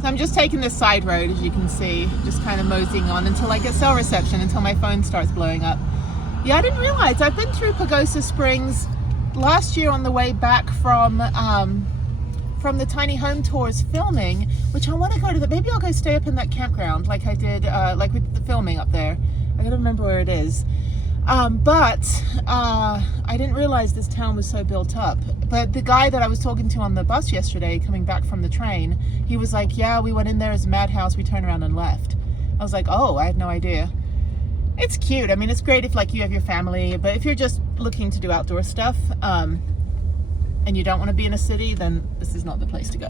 So I'm just taking this side road, as you can see, just kind of moseying on until I get cell reception, until my phone starts blowing up. Yeah, I didn't realize I've been through Pagosa Springs last year on the way back from the tiny home tours filming, which I want to go to. Maybe I'll go stay up in that campground like I did, like with the filming up there. I gotta remember where it is. But I didn't realize this town was so built up. But the guy that I was talking to on the bus yesterday, coming back from the train, he was like, yeah, we went in there as a madhouse, we turned around and left. I was like, oh, I had no idea. It's cute. I mean, it's great if like you have your family, but if you're just looking to do outdoor stuff, and you don't want to be in a city, then this is not the place to go.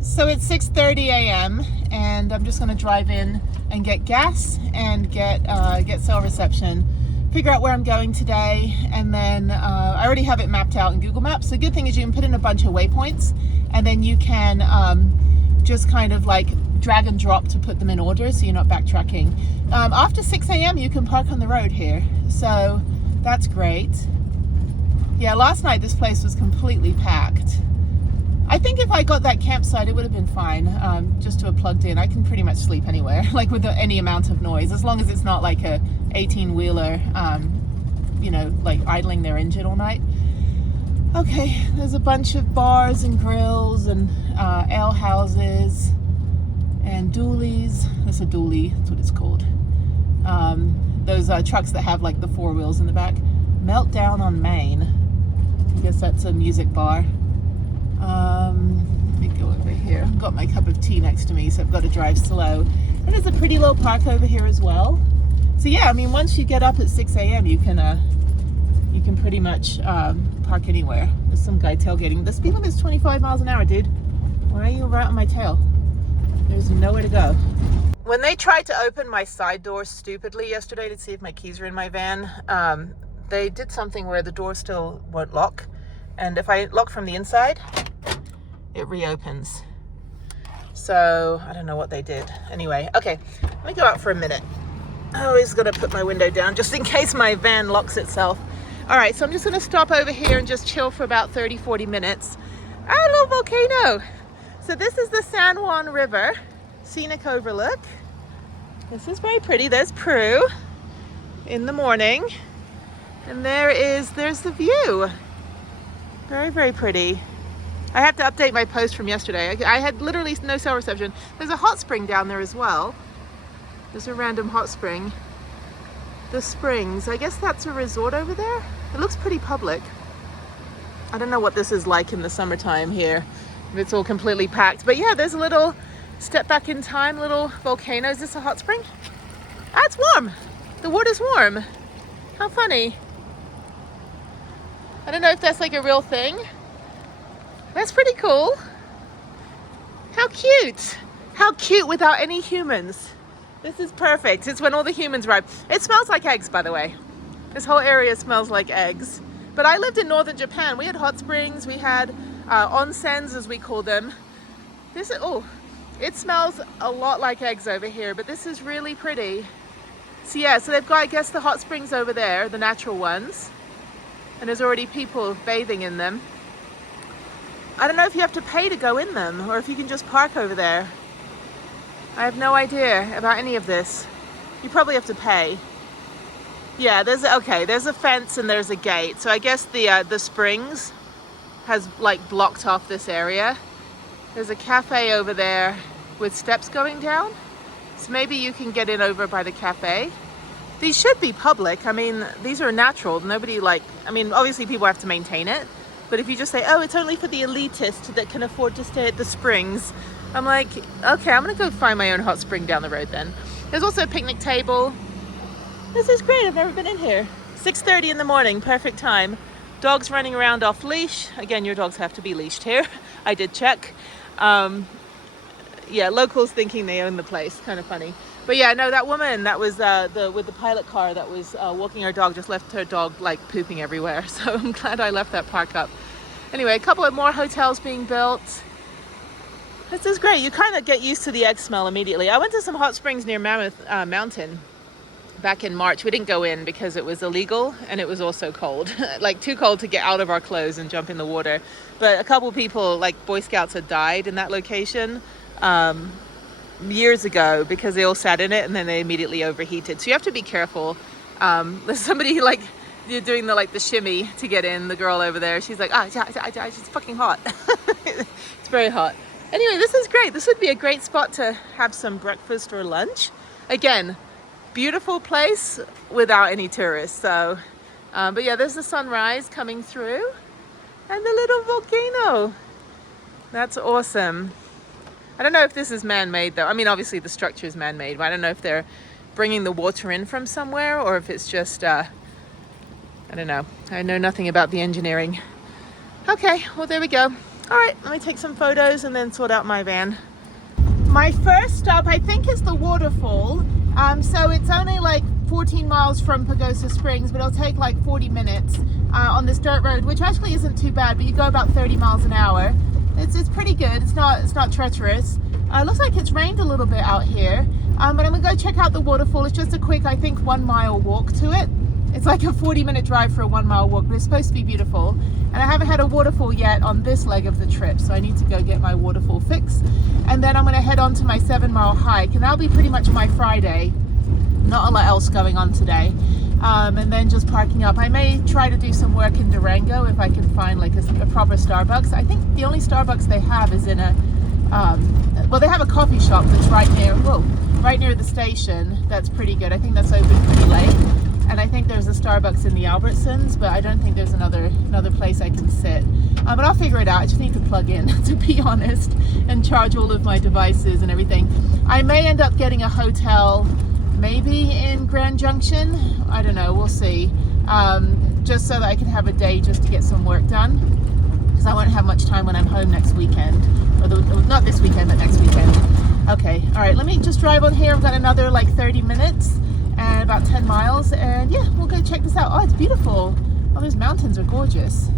So it's 6:30 a.m. and I'm just going to drive in and get gas and get cell reception, figure out where I'm going today, and then I already have it mapped out in Google Maps. The good thing is you can put in a bunch of waypoints, and then you can just kind of like drag and drop to put them in order, so you're not backtracking. After 6 a.m. you can park on the road here, so that's great. Yeah, last night this place was completely packed. I think if I got that campsite, it would have been fine, just to have plugged in. I can pretty much sleep anywhere, like with any amount of noise, as long as it's not like a 18-wheeler, you know, like idling their engine all night. Okay, there's a bunch of bars and grills and ale houses and dualies. That's a dually, that's what it's called. Those trucks that have like the 4 wheels in the back. Meltdown on Main. I guess that's a music bar. Let me go over here. I've got my cup of tea next to me, so I've got to drive slow. And there's a pretty little park over here as well. So yeah, I mean, once you get up at 6 a.m. you can pretty much park anywhere. There's some guy tailgating. The speed limit is 25 miles an hour, dude. Why are you right on my tail? There's nowhere to go. When they tried to open my side door stupidly yesterday to see if my keys are in my van, they did something where the door still won't lock. And if I lock from the inside, it reopens. So I don't know what they did. Anyway, okay, let me go out for a minute. I always gotta put my window down just in case my van locks itself. All right, so I'm just gonna stop over here and just chill for about 30-40 minutes. Ah, a little volcano. So this is the San Juan River, scenic overlook. This is very pretty. There's Peru in the morning. And there's the view. Very, very pretty. I have to update my post from yesterday. I had literally no cell reception. There's a hot spring down there as well. There's a random hot spring. The Springs, I guess that's a resort over there. It looks pretty public. I don't know what this is like in the summertime here. If it's all completely packed. But yeah, there's a little step back in time, little volcano. Is this a hot spring? Ah, it's warm. The water's warm. How funny. I don't know if that's like a real thing. That's pretty cool. How cute. How cute without any humans. This is perfect. It's when all the humans arrive. It smells like eggs, by the way. This whole area smells like eggs. But I lived in northern Japan. We had hot springs. We had onsens, as we call them. This is, oh, it smells a lot like eggs over here, but this is really pretty. So yeah, so they've got, I guess, the hot springs over there, the natural ones. And there's already people bathing in them. I don't know if you have to pay to go in them or if you can just park over there. I have no idea about any of this. You probably have to pay. Yeah, there's a fence and there's a gate. So I guess the springs has like blocked off this area. There's a cafe over there with steps going down. So maybe you can get in over by the cafe. These should be public. I mean, these are natural. Nobody obviously people have to maintain it. But if you just say, oh, it's only for the elitist that can afford to stay at the springs. I'm like, okay, I'm gonna go find my own hot spring down the road then. There's also a picnic table. This is great, I've never been in here. 6:30 in the morning, perfect time. Dogs running around off leash. Again, your dogs have to be leashed here. I did check. Yeah, locals thinking they own the place, kind of funny. But yeah, no, that woman that was with the pilot car that was walking her dog just left her dog like pooping everywhere. So I'm glad I left that park up. Anyway, a couple of more hotels being built. This is great. You kind of get used to the egg smell immediately. I went to some hot springs near Mammoth Mountain back in March. We didn't go in because it was illegal and it was also cold. Like too cold to get out of our clothes and jump in the water. But a couple people, like Boy Scouts, had died in that location. years ago because they all sat in it and then they immediately overheated. So you have to be careful. There's somebody like you're doing the shimmy to get in. The girl over there, she's like, it's fucking hot. It's very hot. Anyway, this is great. This would be a great spot to have some breakfast or lunch. Again, beautiful place without any tourists. So, but yeah, there's the sunrise coming through and the little volcano. That's awesome. I don't know if this is man-made though. I mean, obviously the structure is man-made, but I don't know if they're bringing the water in from somewhere or if it's just, I don't know. I know nothing about the engineering. Okay, well, there we go. All right, let me take some photos and then sort out my van. My first stop, I think, is the waterfall. So it's only like 14 miles from Pagosa Springs, but it'll take like 40 minutes on this dirt road, which actually isn't too bad, but you go about 30 miles an hour. It's pretty good. It's not treacherous. It looks like it's rained a little bit out here, but I'm gonna go check out the waterfall. It's just a quick, I think, 1 mile walk to it. It's like a 40-minute drive for a 1 mile walk, but it's supposed to be beautiful. And I haven't had a waterfall yet on this leg of the trip, so I need to go get my waterfall fix. And then I'm gonna head on to my 7-mile hike, and that'll be pretty much my Friday. Not a lot else going on today. And then just parking up. I may try to do some work in Durango if I can find like a proper Starbucks. I think the only Starbucks they have is in a, well, they have a coffee shop that's right near the station. That's pretty good. I think that's open pretty late. And I think there's a Starbucks in the Albertsons, but I don't think there's another place I can sit. But I'll figure it out. I just need to plug in, to be honest, and charge all of my devices and everything. I may end up getting a hotel, maybe in Grand Junction. I don't know, we'll see. Just so that I can have a day just to get some work done, because I won't have much time when I'm home next weekend. Or not this weekend, but next weekend. Okay, all right, let me just drive on here. I've got another like 30 minutes and about 10 miles, and yeah, we'll go check this out. Oh, it's beautiful. Oh, those mountains are gorgeous.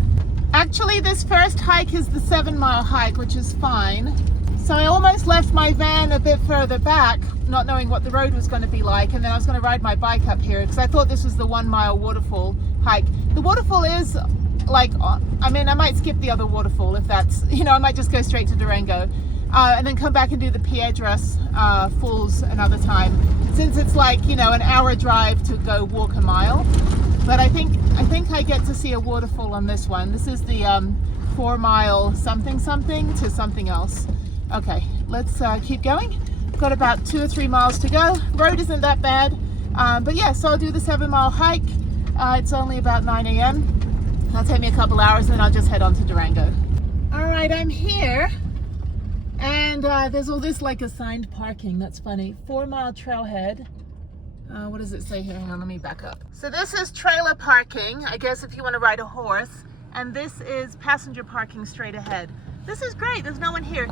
Actually, this first hike is the 7-mile hike, which is fine. So I almost left my van a bit further back, not knowing what the road was going to be like, and then I was going to ride my bike up here because I thought this was the 1-mile waterfall hike. The waterfall is like, I mean, I might skip the other waterfall if that's, I might just go straight to Durango. And then come back and do the Piedras Falls another time, since it's like, an hour drive to go walk a mile. But I think I get to see a waterfall on this one. This is the 4-mile something to something else. Okay, let's keep going. Got about 2 or 3 miles to go. Road isn't that bad, but yeah, so I'll do the 7-mile hike. It's only about 9 a.m. That'll take me a couple hours, and then I'll just head on to Durango. All right, I'm here. And there's all this like assigned parking. That's funny. 4-mile trailhead. What does it say here? Hang on, let me back up. So this is trailer parking, I guess, if you want to ride a horse. And this is passenger parking straight ahead. This is great. There's no one here.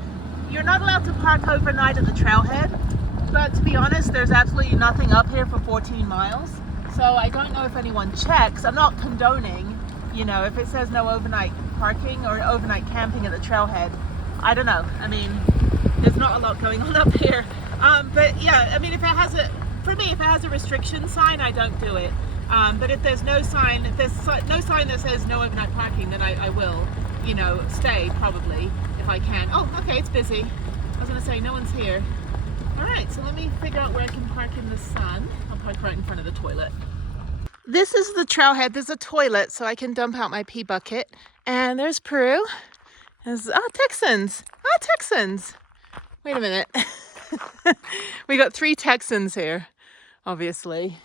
You're not allowed to park overnight at the trailhead. But to be honest, there's absolutely nothing up here for 14 miles. So I don't know if anyone checks. I'm not condoning, if it says no overnight parking or overnight camping at the trailhead. I don't know. I mean, there's not a lot going on up here. But yeah, I mean, if it has a restriction sign, I don't do it. But if there's no sign, that says no overnight parking, then I will, stay probably if I can. Oh, okay, it's busy. I was gonna say no one's here. All right, so let me figure out where I can park in the sun. I'll park right in front of the toilet. This is the trailhead. There's a toilet, so I can dump out my pee bucket. And there's Peru. Texans. Texans. Wait a minute. We got 3 Texans here, obviously.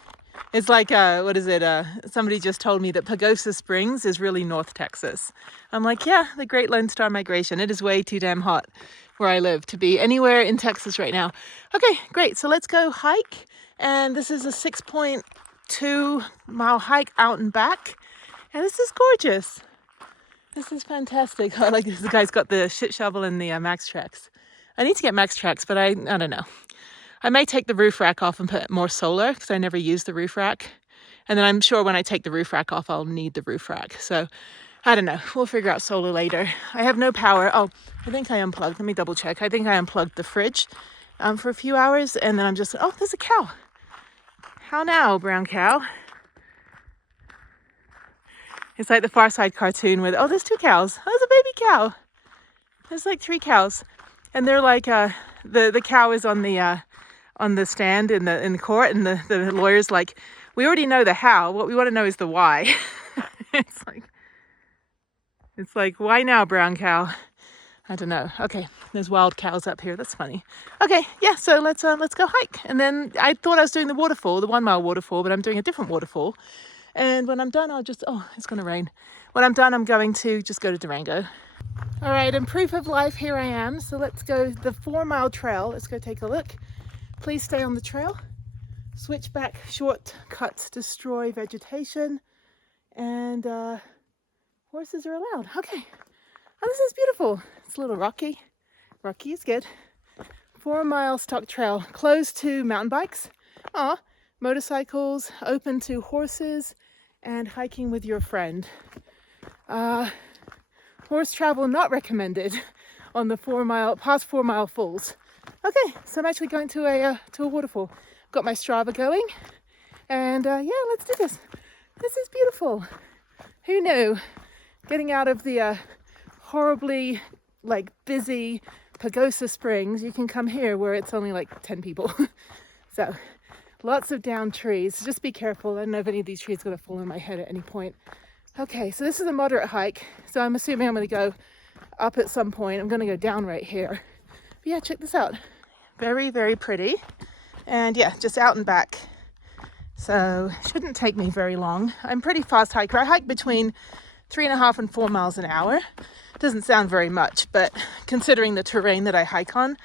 It's like, what is it? Somebody just told me that Pagosa Springs is really North Texas. I'm like, yeah, the Great Lone Star Migration. It is way too damn hot where I live to be anywhere in Texas right now. Okay, great. So let's go hike. And this is a 6.2-mile hike out and back. And this is gorgeous. This is fantastic. I like this. The guy's got the shit shovel and the Max Tracks. I need to get Max Tracks, but I don't know. I may take the roof rack off and put more solar because I never use the roof rack. And then I'm sure when I take the roof rack off, I'll need the roof rack. So I don't know. We'll figure out solar later. I have no power. Oh, I think I unplugged. Let me double check. I think I unplugged the fridge for a few hours. And then I'm just, oh, there's a cow. How now, brown cow? It's like the Far Side cartoon with, oh, there's 2 cows. Oh, there's a baby cow. There's like 3 cows. And they're like the cow is on the stand in the court, and the lawyer's like, we already know the how, what we want to know is the why. It's like, why now, brown cow? I don't know. Okay, there's wild cows up here. That's funny. Okay, yeah, so let's go hike. And then I thought I was doing the waterfall, the 1 mile waterfall, but I'm doing a different waterfall. And when I'm done, it's going to rain. When I'm done, I'm going to just go to Durango. All right, and proof of life, here I am. So let's go the 4 mile trail. Let's go take a look. Please stay on the trail. Switch back, shortcuts destroy vegetation. And horses are allowed. Okay. Oh, this is beautiful. It's a little rocky. Rocky is good. 4 mile stock trail, closed to mountain bikes. Motorcycles, open to horses, and hiking with your friend. Horse travel not recommended on the past 4 mile falls. Okay, so I'm actually going to a waterfall. Got my Strava going, and yeah, let's do this. This is beautiful. Who knew? Getting out of the horribly busy Pagosa Springs, you can come here where it's only like 10 people. So lots of downed trees. Just be careful. I don't know if any of these trees are going to fall on my head at any point. Okay, so this is a moderate hike, so I'm assuming I'm going to go up at some point. I'm going to go down right here. But yeah, check this out. Very, very pretty. And yeah, just out and back. So shouldn't take me very long. I'm a pretty fast hiker. I hike between 3.5 and 4 miles an hour. Doesn't sound very much, but considering the terrain that I hike on,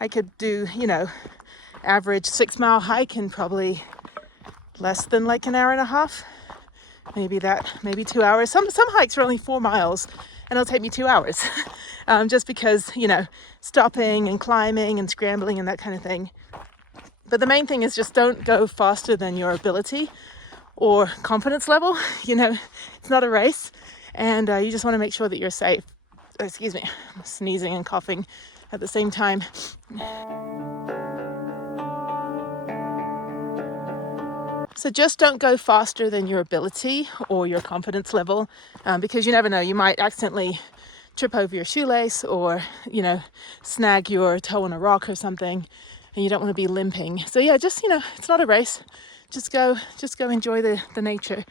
I could do, average 6 mile hike in probably less than like an hour and a half. Maybe 2 hours. Some hikes are only 4 miles and it'll take me 2 hours. Just because, stopping and climbing and scrambling and that kind of thing. But the main thing is just don't go faster than your ability or confidence level. It's not a race, and you just want to make sure that you're safe. Excuse me, I'm sneezing and coughing at the same time. So just don't go faster than your ability or your confidence level, because you never know, you might accidentally trip over your shoelace or, snag your toe on a rock or something, and you don't want to be limping. So yeah, just, it's not a race. Just go enjoy the nature.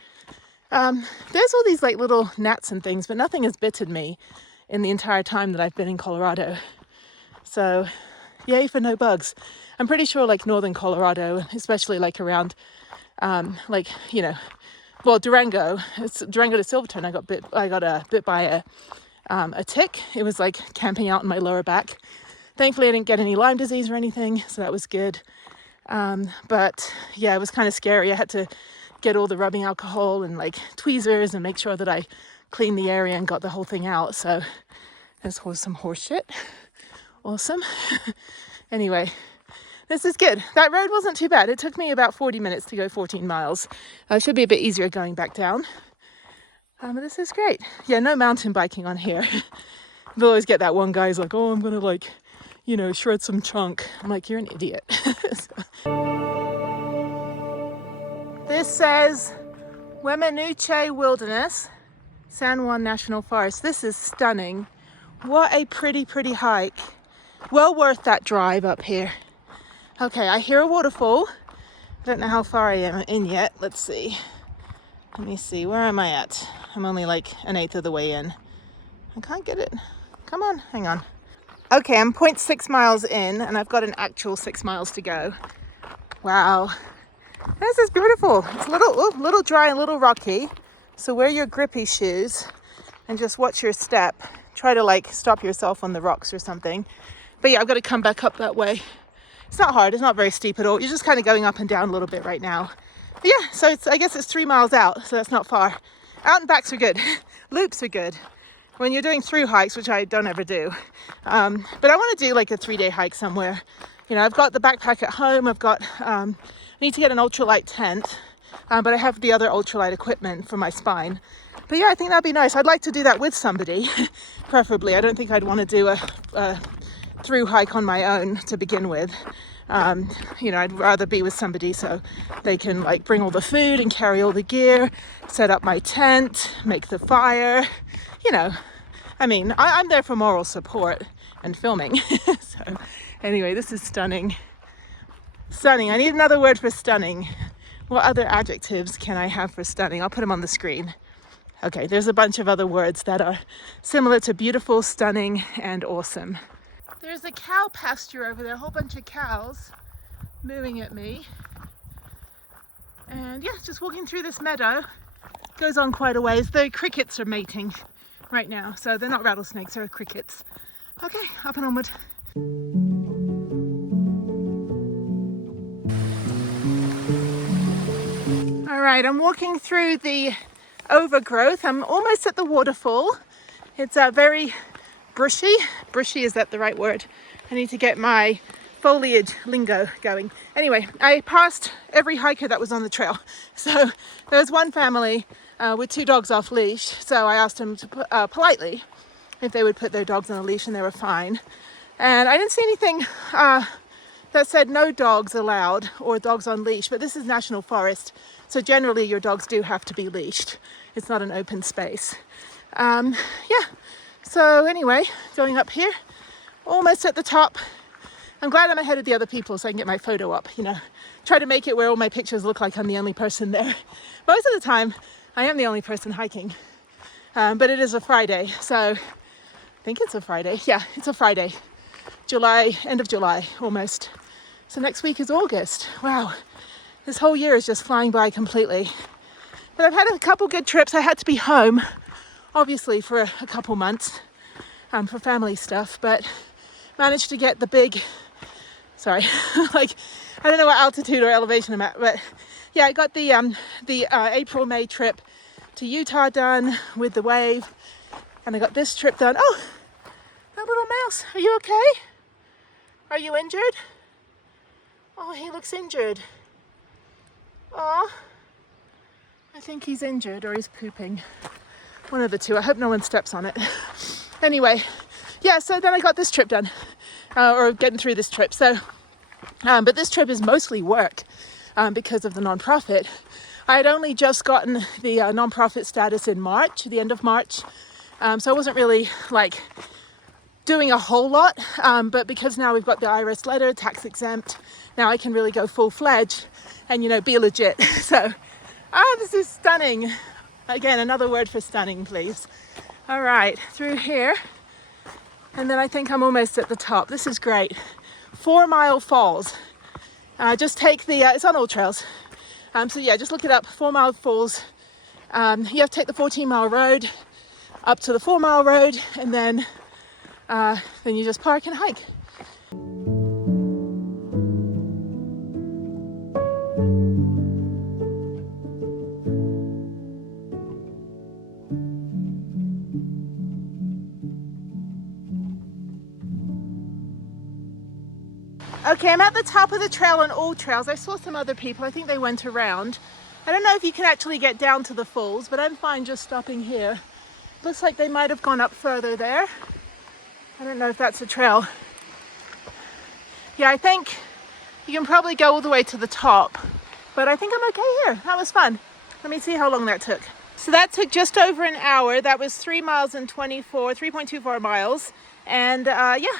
There's all these little gnats and things, but nothing has bitten me in the entire time that I've been in Colorado. So yay for no bugs. I'm pretty sure northern Colorado, especially around Durango. It's Durango to Silverton. I got bit by a tick. It was camping out in my lower back. Thankfully I didn't get any Lyme disease or anything, so that was good. But yeah, it was kind of scary. I had to get all the rubbing alcohol and tweezers and make sure that I cleaned the area and got the whole thing out. So this was some horse shit. Awesome. Anyway, this is good. That road wasn't too bad. It took me about 40 minutes to go 14 miles. It should be a bit easier going back down. But this is great. Yeah, no mountain biking on here. You'll always get that one guy who's like, oh, I'm going to shred some chunk. I'm like, you're an idiot. This says Wemanuche Wilderness, San Juan National Forest. This is stunning. What a pretty, pretty hike. Well worth that drive up here. Okay, I hear a waterfall. Don't know how far I am in yet. Let's see. Let me see. Where am I at? I'm only an eighth of the way in. I can't get it. Come on, hang on. Okay, I'm 0.6 miles in, and I've got an actual 6 miles to go. Wow. This is beautiful. It's a little dry and a little rocky. So wear your grippy shoes and just watch your step. Try to stop yourself on the rocks or something. But yeah, I've got to come back up that way. It's not hard. It's not very steep at all. You're just kind of going up and down a little bit right now. But yeah, so I guess it's 3 miles out, so that's not far. Out and backs are good. Loops are good when you're doing through hikes, which I don't ever do. But I want to do a 3-day hike somewhere. I've got the backpack at home. I've got, I need to get an ultralight tent, but I have the other ultralight equipment for my spine. But yeah, I think that'd be nice. I'd like to do that with somebody, preferably. I don't think I'd want to do a through hike on my own to begin with. I'd rather be with somebody so they can bring all the food and carry all the gear, set up my tent, make the fire. I'm there for moral support and filming. So anyway, this is stunning. Stunning. I need another word for stunning. What other adjectives can I have for stunning? I'll put them on the screen. Okay, there's a bunch of other words that are similar to beautiful, stunning, and awesome. There's a cow pasture over there, a whole bunch of cows moving at me. And yeah, just walking through this meadow. Goes on quite a ways. The crickets are mating right now, so they're not rattlesnakes, they're crickets. Okay, up and onward. All right, I'm walking through the overgrowth. I'm almost at the waterfall. It's very brushy. Brushy, is that the right word? I need to get my foliage lingo going. Anyway, I passed every hiker that was on the trail. So there was one family with 2 dogs off leash. So I asked them to politely if they would put their dogs on a leash, and they were fine. And I didn't see anything that said no dogs allowed or dogs on leash, but this is national forest. So generally your dogs do have to be leashed. It's not an open space. Yeah, so anyway, going up here, almost at the top. I'm glad I'm ahead of the other people so I can get my photo up, you know. Try to make it where all my pictures look like I'm the only person there. Most of the time, I am the only person hiking. But it is a Friday, so I think it's a Friday. Yeah, it's a Friday. July, end of July, almost. So next week is August. Wow, this whole year is just flying by completely. But I've had a couple good trips. I had to be home, obviously, for a couple months for family stuff, but managed to get the big, sorry, like, I don't know what altitude or elevation I'm at, but yeah, I got the April-May trip to Utah done with the wave, and I got this trip done. Oh, that little mouse, are you okay? Are you injured? Oh, he looks injured. Oh, I think he's injured or he's pooping. One of the two. I hope no one steps on it. Anyway, yeah, so then I got this trip done, or getting through this trip. So, but this trip is mostly work because of the nonprofit. I had only just gotten the nonprofit status in March, the end of March. So I wasn't really like doing a whole lot, but because now we've got the IRS letter, tax exempt, now I can really go full-fledged and, you know, be legit. So, this is stunning. Again, another word for stunning, please. All right, through here. And then I think I'm almost at the top. This is great. 4 Mile Falls. Just take the, it's on all trails. So yeah, just look it up, 4 Mile Falls. You have to take the 14-mile road up to the 4-mile road, and then you just park and hike. Okay, I'm at the top of the trail on all trails. I saw some other people. I think they went around. I don't know if you can actually get down to the falls, but I'm fine just stopping here. Looks like they might have gone up further there. I don't know if that's a trail. Yeah, I think you can probably go all the way to the top, but I think I'm okay here. That was fun. Let me see how long that took. So that took just over an hour. That was 3 miles and 3.24 miles. And yeah.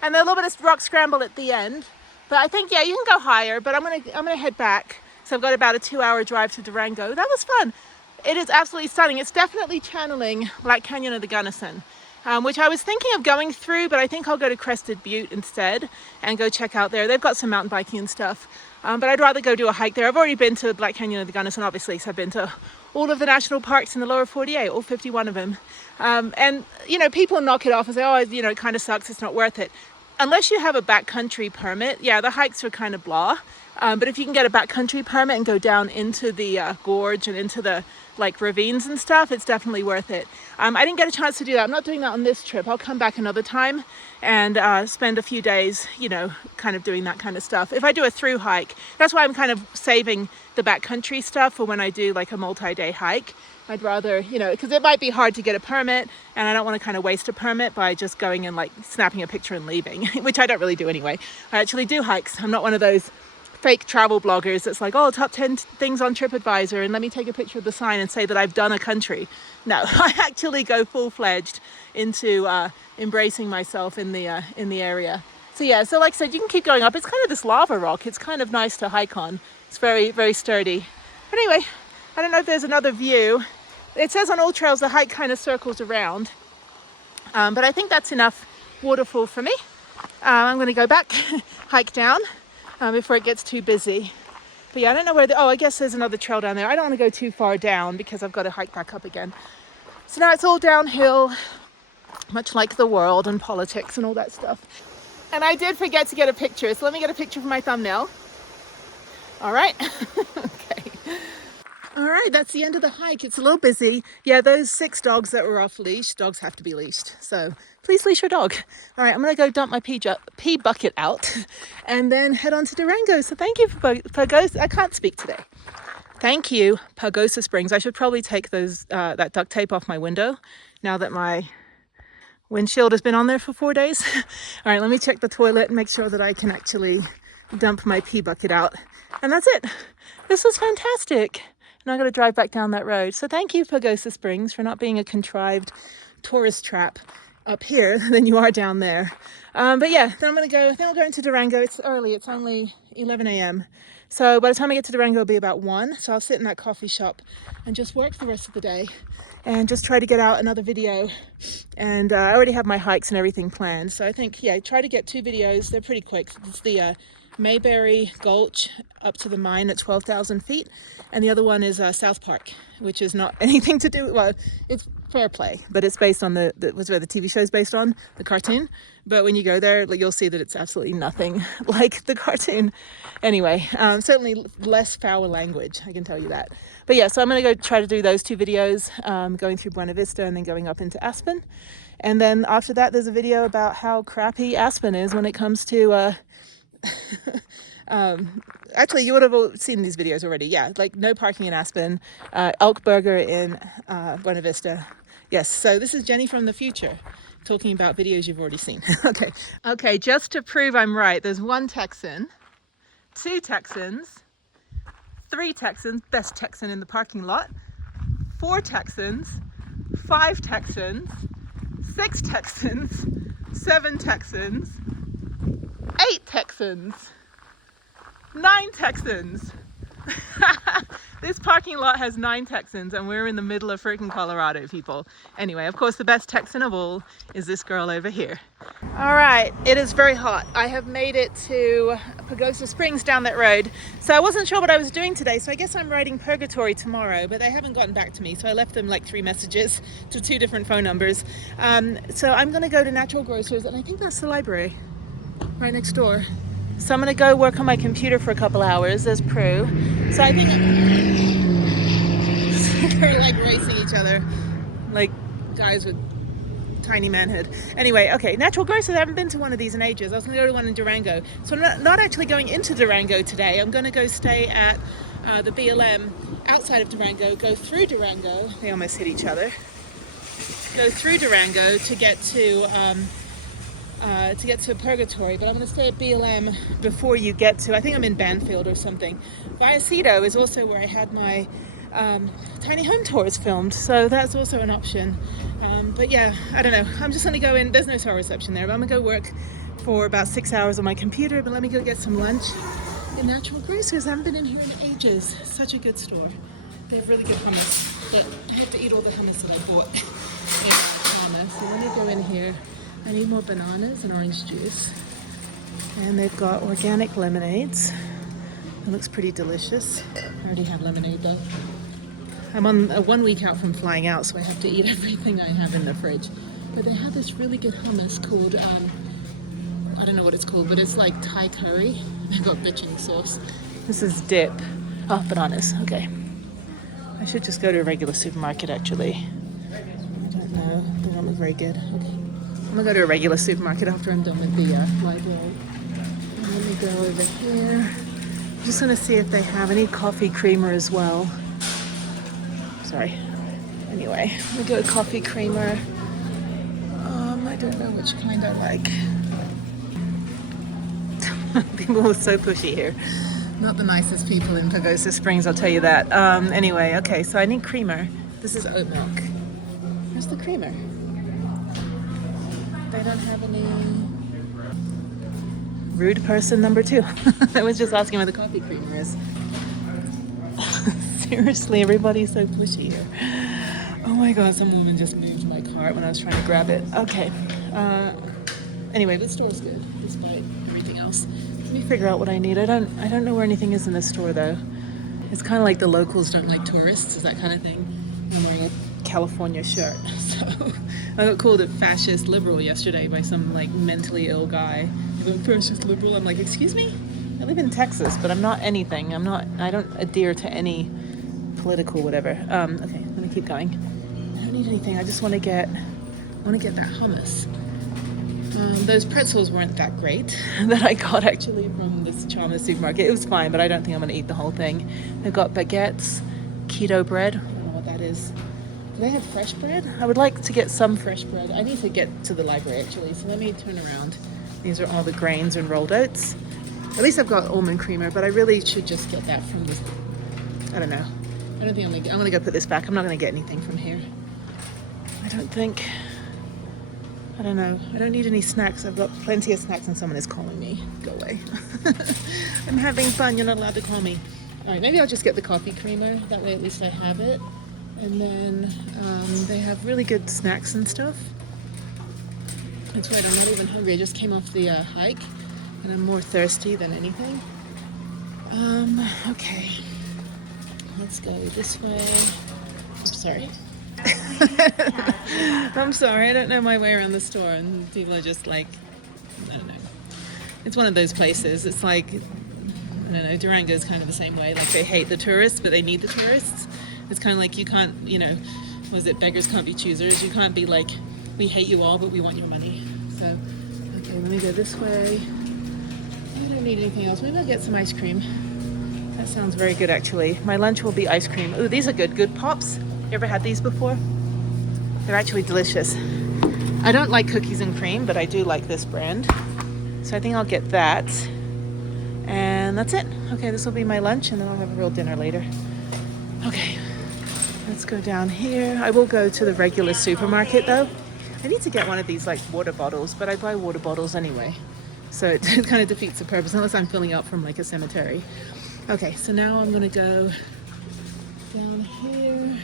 And then a little bit of rock scramble at the end. But I think, yeah, you can go higher, but I'm gonna head back. So I've got about a 2-hour drive to Durango. That was fun. It is absolutely stunning. It's definitely channeling Black Canyon of the Gunnison, which I was thinking of going through, but I think I'll go to Crested Butte instead and go check out there. They've got some mountain biking and stuff, but I'd rather go do a hike there. I've already been to Black Canyon of the Gunnison, obviously, so I've been to all of the national parks in the lower 48, all 51 of them. And, you know, people knock it off and say, oh, you know, it kind of sucks, it's not worth it. Unless you have a backcountry permit, yeah, the hikes are kind of blah. But if you can get a backcountry permit and go down into the gorge and into the like ravines and stuff, it's definitely worth it. I didn't get a chance to do that. I'm not doing that on this trip. I'll come back another time and spend a few days, you know, kind of doing that kind of stuff. If I do a through hike, that's why I'm kind of saving the backcountry stuff for when I do like a multi-day hike. I'd rather, you know, because it might be hard to get a permit, and I don't want to kind of waste a permit by just going and like snapping a picture and leaving, which I don't really do anyway. I actually do hikes. I'm not one of those fake travel bloggers that's like, oh, top 10 things on TripAdvisor, and let me take a picture of the sign and say that I've done a country. No, I actually go full-fledged into embracing myself in the area. So yeah, so like I said, you can keep going up. It's kind of this lava rock. It's kind of nice to hike on. It's very, very sturdy. But anyway, I don't know if there's another view. It says on all trails the hike kind of circles around, but I think that's enough waterfall for me. I'm going to go back, hike down before it gets too busy. But yeah, I don't know where oh, I guess there's another trail down there. I don't want to go too far down because I've got to hike back up again. So now it's all downhill, much like the world and politics and all that stuff. And I did forget to get a picture, so let me get a picture for my thumbnail. All right. Okay. All right, that's the end of the hike. It's a little busy. Yeah, those 6 dogs that were off leash, dogs have to be leashed. So please leash your dog. All right, I'm going to go dump my pee bucket out and then head on to Durango. So thank you for Pagosa. I can't speak today. Thank you, Pagosa Springs. I should probably take those that duct tape off my window now that my windshield has been on there for 4 days. All right, let me check the toilet and make sure that I can actually dump my pee bucket out. And that's it. This was fantastic. And I'm going to drive back down that road. So thank you, Pagosa Springs, for not being a contrived tourist trap up here than you are down there. But yeah, then I'll go into Durango. It's early. It's only 11 a.m. So by the time I get to Durango, it'll be about 1. So I'll sit in that coffee shop and just work the rest of the day and just try to get out another video. And I already have my hikes and everything planned. So I think, yeah, try to get 2 videos. They're pretty quick. It's the Mayberry Gulch up to the mine at 12,000 feet. And the other one is South Park, which is not anything to do with, well, it's fair play, but it's based on was where the TV show is based on, the cartoon. But when you go there, you'll see that it's absolutely nothing like the cartoon. Anyway, certainly less foul language, I can tell you that. But yeah, so I'm going to go try to do those 2 videos, going through Buena Vista and then going up into Aspen. And then after that, there's a video about how crappy Aspen is when it comes to actually, you would have seen these videos already. Yeah, like no parking in Aspen, elk burger in Buena Vista. Yes, so this is Jenny from the future talking about videos you've already seen. Okay, just to prove I'm right, there's 1 Texan, 2 Texans, 3 Texans, best Texan in the parking lot, 4 Texans, 5 Texans, 6 Texans, 7 Texans, 8 Texans, 9 Texans. This parking lot has 9 Texans and we're in the middle of freaking Colorado, people. Anyway, of course, the best Texan of all is this girl over here. All right, it is very hot. I have made it to Pagosa Springs down that road. So I wasn't sure what I was doing today, so I guess I'm riding Purgatory tomorrow, but they haven't gotten back to me. So I left them like 3 messages to 2 different phone numbers. So I'm gonna go to Natural Grocers, and I think that's the library right next door. So I'm gonna go work on my computer for a couple hours. There's Prue. So I think they're like racing each other, like guys with tiny manhood. Anyway, okay, Natural Grocers. I haven't been to one of these in ages. I was gonna go to one in Durango. So I'm not actually going into Durango today. I'm gonna go stay at the BLM outside of Durango, go through Durango. They almost hit each other. Go through Durango to get to Purgatory, but I'm going to stay at BLM before you get to, I think I'm in Banfield or something. Vallecito is also where I had my tiny home tours filmed, so that's also an option. But yeah, I don't know. I'm just going to go in. There's no cell reception there, but I'm going to go work for about 6 hours on my computer, but let me go get some lunch in Natural Grocers. I haven't been in here in ages. Such a good store. They have really good hummus, but I have to eat all the hummus that I bought. So let me go in here. I need more bananas and orange juice. And they've got organic lemonades. It looks pretty delicious. I already have lemonade though. I'm on 1 week out from flying out, so I have to eat everything I have in the fridge. But they have this really good hummus called, I don't know what it's called, but it's like Thai curry. They've got bitchin sauce. This is dip. Oh, bananas, okay. I should just go to a regular supermarket actually. I don't know, they don't look very good. Okay. I'm gonna go to a regular supermarket after I'm done with the library. And let me go over here. I'm just gonna see if they have any coffee creamer as well. Sorry. Anyway, we go coffee creamer. I don't know which kind I like. People are so pushy here. Not the nicest people in Pagosa Springs, I'll tell you that. Anyway, okay, so I need creamer. This is oat milk. Where's the creamer? They don't have any. Rude person number 2. I was just asking where the coffee creamer is. Seriously, everybody's so pushy here. Oh my god, some woman just moved my cart when I was trying to grab it. Okay. Anyway, the store's good, despite everything else. Let me figure out what I need. I don't know where anything is in this store though. It's kind of like the locals don't like tourists, is that kind of thing. I'm wearing a California shirt, so I got called a fascist liberal yesterday by some like mentally ill guy. He's like, fascist liberal. I'm like, excuse me? I live in Texas, but I'm not anything. I don't adhere to any political whatever. Okay, let me keep going. I don't need anything. I just want to get that hummus. Those pretzels weren't that great that I got actually from this Chalmers supermarket. It was fine, but I don't think I'm going to eat the whole thing. They've got baguettes, keto bread. I don't know what that is. Do they have fresh bread? I would like to get some fresh bread. I need to get to the library actually, so let me turn around. These are all the grains and rolled oats. At least I've got almond creamer, but I really should just get that from this. I don't know. I don't think I'm going to go put this back. I'm not going to get anything from here. I don't think. I don't know. I don't need any snacks. I've got plenty of snacks and someone is calling me. Go away. I'm having fun. You're not allowed to call me. All right, maybe I'll just get the coffee creamer. That way at least I have it. And then they have really good snacks and stuff. That's right, I'm not even hungry. I just came off the hike and I'm more thirsty than anything. Okay. Let's go this way. I'm sorry. I'm sorry, I don't know my way around the store and people are just like, I don't know. It's one of those places. It's like, I don't know, Durango's kind of the same way. Like they hate the tourists, but they need the tourists. It's kind of like you can't, you know, was it beggars can't be choosers? You can't be like, we hate you all, but we want your money. So, okay, let me go this way. I don't need anything else. Maybe I'll get some ice cream. That sounds very good, actually. My lunch will be ice cream. Ooh, these are good. Good Pops. You ever had these before? They're actually delicious. I don't like cookies and cream, but I do like this brand. So I think I'll get that. And that's it. Okay, this will be my lunch, and then I'll have a real dinner later. Okay, let's go down here. I will go to the regular supermarket, though. I need to get one of these, like, water bottles, but I buy water bottles anyway. So it kind of defeats the purpose, unless I'm filling up from, like, a cemetery. Okay, so now I'm going to go down here.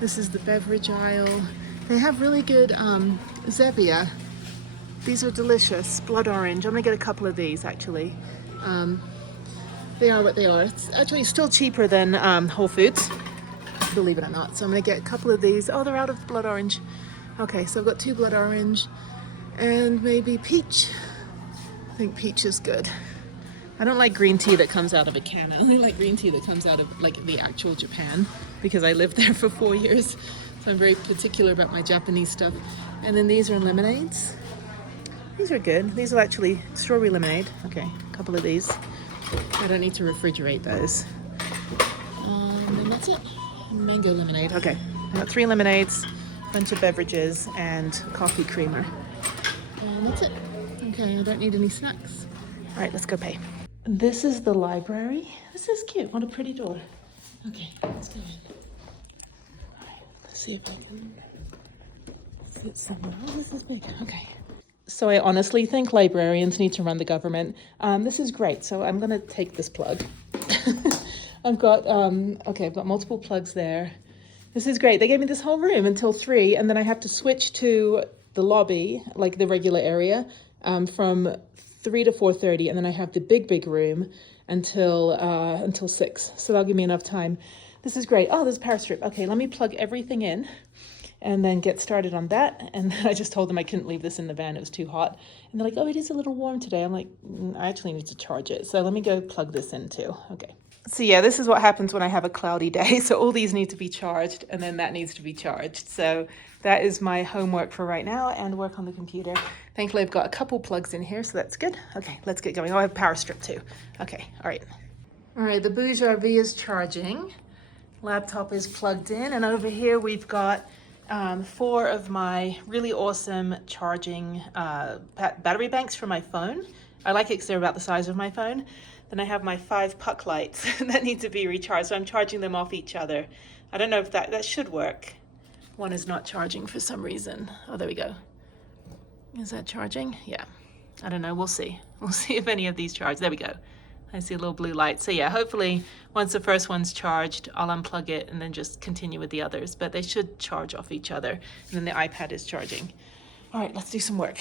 This is the beverage aisle. They have really good Zevia. These are delicious. Blood orange. I'm gonna get a couple of these actually. They are what they are. It's actually still cheaper than Whole Foods, believe it or not. So I'm gonna get a couple of these. Oh, they're out of blood orange. Okay, so I've got 2 blood orange and maybe peach. I think peach is good. I don't like green tea that comes out of a can. I only like green tea that comes out of like the actual Japan because I lived there for 4 years. So I'm very particular about my Japanese stuff. And then these are lemonades. These are good. These are actually strawberry lemonade. Okay, a couple of these. I don't need to refrigerate those. And that's it. Mango lemonade. Okay, I got 3 lemonades, a bunch of beverages, and coffee creamer. And that's it. Okay, I don't need any snacks. All right, let's go pay. This is the library. This is cute. What a pretty door. Okay, let's go in. All right, let's see if I can fit somewhere. Oh, this is big. Okay. So I honestly think librarians need to run the government. This is great. So I'm going to take this plug. I've got multiple plugs there. This is great. They gave me this whole room until 3, and then I have to switch to the lobby, like the regular area, from 3 to 4:30, and then I have the big room until 6. So that'll give me enough time. This is great. Oh, there's a power strip. Okay, let me plug everything in and then get started on that. And I just told them I couldn't leave this in the van. It was too hot. And they're like, oh, it is a little warm today. I'm like, I actually need to charge it. So let me go plug this in too. Okay. So yeah, this is what happens when I have a cloudy day. So all these need to be charged, and then that needs to be charged. So that is my homework for right now, and work on the computer. Thankfully, I've got a couple plugs in here, so that's good. Okay, let's get going. Oh, I have a power strip too. Okay, all right. All right, the Bouge RV is charging. Laptop is plugged in, and over here we've got 4 of my really awesome charging battery banks for my phone. I like it because they're about the size of my phone. Then I have my 5 puck lights that need to be recharged, so I'm charging them off each other. I don't know if that should work. One is not charging for some reason. Oh, there we go. Is that charging? Yeah. I don't know. We'll see. We'll see if any of these charge. There we go. I see a little blue light. So yeah, hopefully once the first one's charged, I'll unplug it and then just continue with the others. But they should charge off each other. And then the iPad is charging. All right, let's do some work.